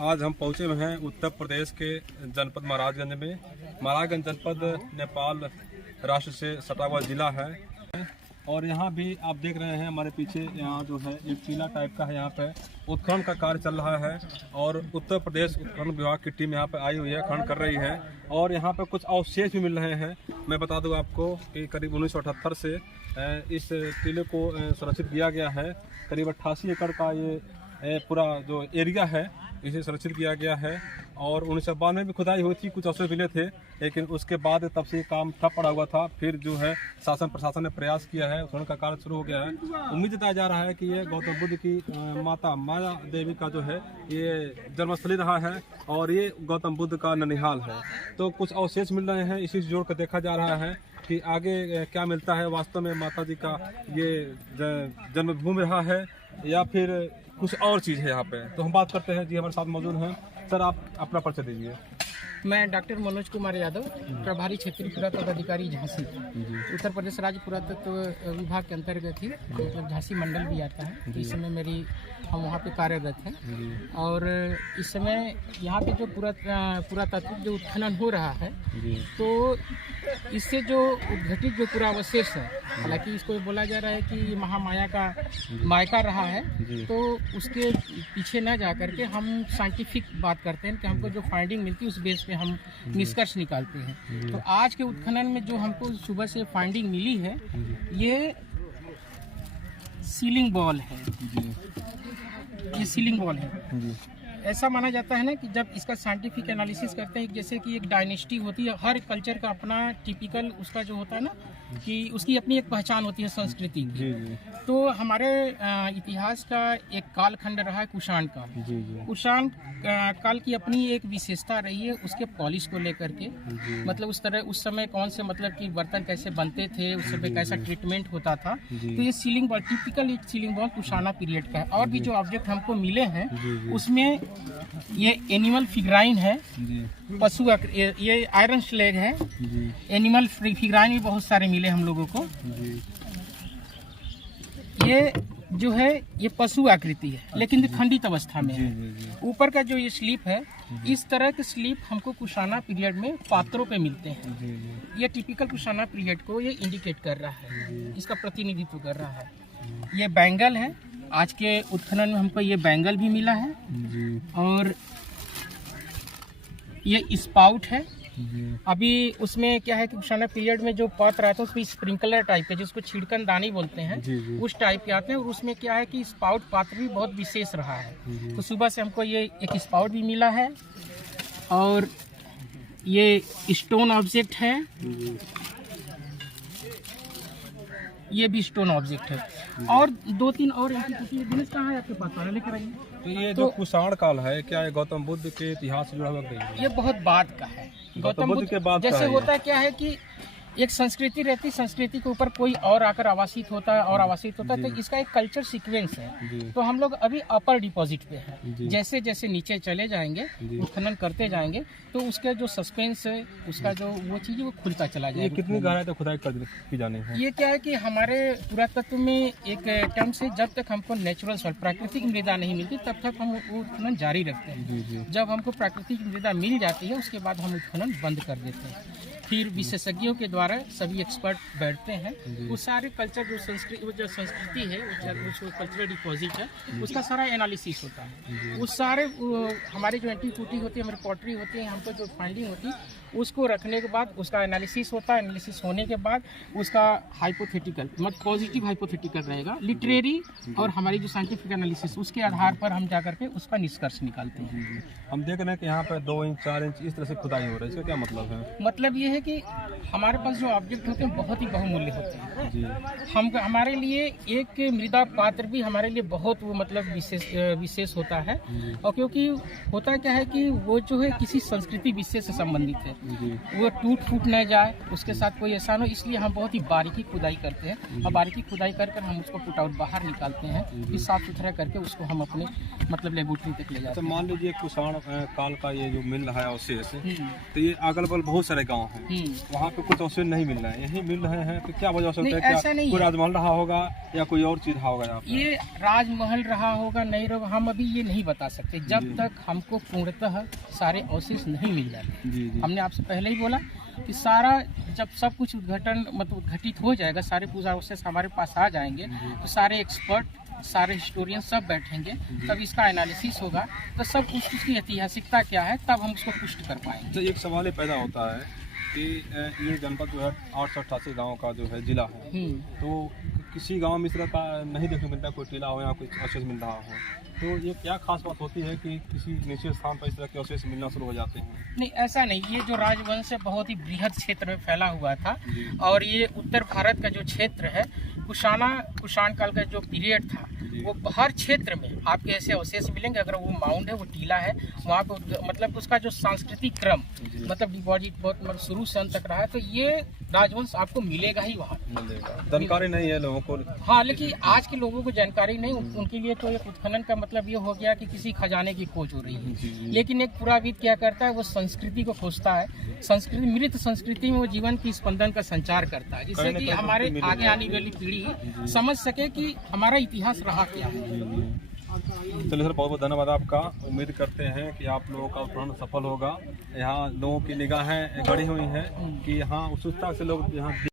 आज हम पहुंचे हुए हैं उत्तर प्रदेश के जनपद महाराजगंज में। महाराजगंज जनपद नेपाल राष्ट्र से सटा हुआ जिला है और यहाँ भी आप देख रहे हैं हमारे पीछे यहाँ जो है एक टीला टाइप का है। यहाँ पे उत्खनन का कार्य चल रहा है और उत्तर प्रदेश उत्खनन विभाग की टीम यहाँ पे आई हुई है, खनन कर रही है और यहाँ पे कुछ अवशेष भी मिल रहे हैं। मैं बता दूं आपको कि करीब 1978 से इस टीले को सुरक्षित किया गया है। करीब 88 एकड़ का ये पूरा जो एरिया है इसे सुरक्षित किया गया है और 1992 में भी खुदाई हुई थी, कुछ अवशेष मिले थे, लेकिन उसके बाद तब से काम ठप पड़ा हुआ था। फिर जो है शासन प्रशासन ने प्रयास किया है, उत्खनन का कार्य शुरू हो गया है। उम्मीद जताया जा रहा है कि ये गौतम बुद्ध की माता माया देवी का जो है ये जन्मस्थली रहा है और ये गौतम बुद्ध का ननिहाल है। तो कुछ अवशेष मिल रहे हैं, इसी से जोड़ कर देखा जा रहा है कि आगे क्या मिलता है। वास्तव में माता जी का ये जन्मभूमि रहा है या फिर कुछ और चीज़ है यहाँ पे। तो हम बात करते हैं जी, हमारे साथ मौजूद हैं। सर, आप अपना परिचय दीजिए। मैं डॉक्टर मनोज कुमार यादव, प्रभारी क्षेत्रीय पुरातत्व अधिकारी झांसी, उत्तर प्रदेश राज्य पुरातत्व विभाग के अंतर्गत ही मतलब झांसी मंडल भी आता है। इस समय हम वहाँ पे कार्यरत हैं और इस समय यहाँ पे जो पुरातात्विक जो उत्खनन हो रहा है तो इससे जो उद्घटित जो पुरावशेष है, हालांकि इसको बोला जा रहा है कि महामाया का मायका रहा है, तो उसके पीछे न जा करके हम साइंटिफिक बात करते हैं कि हमको जो फाइंडिंग मिलती है उस बेस पे हम निष्कर्ष निकालते हैं। तो आज के उत्खनन में जो हमको सुबह से फाइंडिंग मिली है ये सीलिंग बॉल है। ये सीलिंग बॉल है। ऐसा माना जाता है ना कि जब इसका साइंटिफिक एनालिसिस करते हैं, जैसे कि एक डायनेस्टी होती है, हर कल्चर का अपना टिपिकल उसका जो होता है ना कि उसकी अपनी एक पहचान होती है संस्कृति की। तो हमारे इतिहास का एक कालखंड रहा है कुषाण काल। कुषाण काल की अपनी एक विशेषता रही है उसके पॉलिश को लेकर के, मतलब उस समय कौन से मतलब कि बर्तन कैसे बनते थे, उस समय कैसा ट्रीटमेंट होता था। तो ये सीलिंग बॉल टिपिकल एक सीलिंग बॉल कुषाणा पीरियड का है। और भी जो ऑब्जेक्ट हमको मिले हैं उसमें ये एनिमल फिगराइन है, पशु ये आयरन स्लेग है, एनिमल फिगराइन भी बहुत सारे मिले हम लोगों को। ये जो है ये पशु आकृति है लेकिन खंडित अवस्था में है। ऊपर का जो ये स्लीप है, इस तरह के स्लीप हमको कुषाणा पीरियड में पात्रों पे मिलते हैं। ये टिपिकल कुषाणा पीरियड को ये इंडिकेट कर रहा है, इसका प्रतिनिधित्व कर रहा है। ये बैंगल है, आज के उत्खनन में हमको ये बैंगल भी मिला है और ये स्पाउट है। अभी उसमें क्या है कि कुषाणा पीरियड में जो पात्र आता है उसमें स्प्रिंकलर टाइप के, जिसको छिड़कन दानी बोलते हैं, उस टाइप के आते हैं और उसमें क्या है कि स्पाउट पात्र भी बहुत विशेष रहा है। तो सुबह से हमको ये एक स्पाउट भी मिला है और ये स्टोन ऑब्जेक्ट है, ये भी स्टोन ऑब्जेक्ट है और 2-3 और दिनेश कहाँ है आपके पास, लेकर आइए। तो ये जो कुषाण काल है, क्या ये गौतम बुद्ध के इतिहास से जुड़ा हुआ है? ये बहुत बाद का है। गौतम बुद्ध के बाद जैसे होता है क्या है कि एक संस्कृति रहती, संस्कृति के ऊपर कोई और आकर आवासित होता है और आवासित होता है, तो इसका एक कल्चर सीक्वेंस है। तो हम लोग अभी अपर डिपॉजिट पे हैं, जैसे जैसे नीचे चले जाएंगे उत्खनन करते जाएंगे तो उसका जो सस्पेंस है, उसका जो वो चीज़ है वो खुलता चला जाएगा। कितनी गहराई तक खुदाई की जानी है? ये क्या है कि हमारे पुरातत्व में एक टर्म से जब तक हमको नेचुरल सॉइल प्राकृतिक मृदा नहीं मिलती तब तक हम वो उत्खनन जारी रखते हैं। जब हमको प्राकृतिक मृदा मिल जाती है उसके बाद हम उत्खनन बंद कर देते हैं। फिर विशेषज्ञों के द्वारा सभी एक्सपर्ट बैठते हैं, वो सारे कल्चर जो संस्कृति है, जो कल्चरल डिपॉजिट है, उसका सारा एनालिसिस होता है। उस सारे हमारे जो एंटीक्विटी होती है, हमारी पॉटरी होती है, हमको जो फाइंडिंग होती है उसको रखने के बाद उसका एनालिसिस होता है। एनालिसिस होने के बाद उसका हाइपोथेटिकल मतलब पॉजिटिव हाइपोथेटिकल रहेगा, लिटरेरी और हमारी जो साइंटिफिक एनालिसिस उसके आधार पर हम जा करके उसका निष्कर्ष निकालते हैं। हम देख रहे हैं कि यहाँ पर 2 इंच 4 इंच इस तरह से खुदाई हो रही है, इसका क्या मतलब है? मतलब ये है कि हमारे पास जो ऑब्जेक्ट होते हैं बहुत ही बहुमूल्य होते हैं। हमारे लिए एक मृदा पात्र भी हमारे लिए बहुत वो मतलब विशेष होता है। और क्योंकि होता क्या है कि वो जो है किसी संस्कृति विशेष से संबंधित है, वो टूट फूट न जाए, उसके साथ कोई ऐसा न हो, इसलिए हम बहुत ही बारीकी खुदाई करते हैं और बारीकी खुदाई कर हम उसको पुट आउट बाहर निकालते हैं, फिर साफ सुथरा करके उसको हम अपने मतलब लेबोरेटरी तक ले जाते हैं। मान लीजिए कुषाण काल का ये जो मिल रहा है अवशेष, तो ये अगल बगल बहुत सारे गाँव हैं, वहाँ पे कुछ अवशेष अवशेष नहीं मिल रहे हैं, यही मिल रहे हैं, तो क्या वजह हो सकता है? नहीं, ऐसा क्या नहीं कोई है। राजमहल रहा होगा या कोई और चीज रहा होगा यहाँ पे? ये राजमहल रहा होगा नहीं रहा, हम अभी ये नहीं बता सकते जब जी। तक हमको पूर्णतः सारे अवशेष नहीं मिल जाते। जी जी। हमने आपसे पहले ही बोला कि सारा जब सब कुछ उद्घटित हो जाएगा, सारे पूजा अवशेष हमारे पास आ जाएंगे, तो सारे एक्सपर्ट, सारे हिस्टोरियन सब बैठेंगे, तब इसका एनालिसिस होगा, तो सब कुछ उसकी ऐतिहासिकता क्या है तब हम उसको पुष्ट कर पाएंगे। तो एक सवाल ये पैदा होता है कि ये जनपद जो है 888 गाँव का जो है जिला है, तो किसी गांव में इस तरह का नहीं देखने को मिलता, कोई टीला हो या कोई अवशेष मिल रहा हो, तो ये क्या खास बात होती है कि किसी निश्चित स्थान पर इस तरह के अवशेष मिलना शुरू हो जाते हैं? नहीं, ऐसा नहीं, ये जो राजवंश है बहुत ही बृहद क्षेत्र में फैला हुआ था, जी। और ये उत्तर भारत का जो क्षेत्र है, कुषाण काल का जो पीरियड था, जी। वो हर क्षेत्र में आपके ऐसे अवशेष मिलेंगे। अगर वो माउंड है, वो टीला है, वहाँ पे मतलब उसका जो सांस्कृतिक क्रम, जी। मतलब डिपॉजिट बहुत मतलब शुरू से अंत तक रहा है, तो ये राजवंश आपको मिलेगा ही वहाँ। मिलेगा, जानकारी नहीं है लोगों को। हाँ, लेकिन आज के लोगों को जानकारी नहीं, उनके लिए तो एक उत्खनन का मतलब ये हो गया कि किसी खजाने की खोज हो रही है। जी, जी। लेकिन एक पुराविद क्या करता है, वो संस्कृति को खोजता है, संस्कृति, मृत संस्कृति में वो जीवन की स्पंदन का संचार करता है, जिससे कहीं न कि कहीं हमारे तो मिलेगा। आगे आने वाली पीढ़ी समझ सके कि हमारा इतिहास रहा क्या है। चलिए सर, बहुत बहुत धन्यवाद आपका। उम्मीद करते हैं कि आप लोगों का उत्खनन सफल होगा। यहाँ लोगों की निगाहें गड़ी हुई हैं कि यहाँ उत्सुकता से लोग यहाँ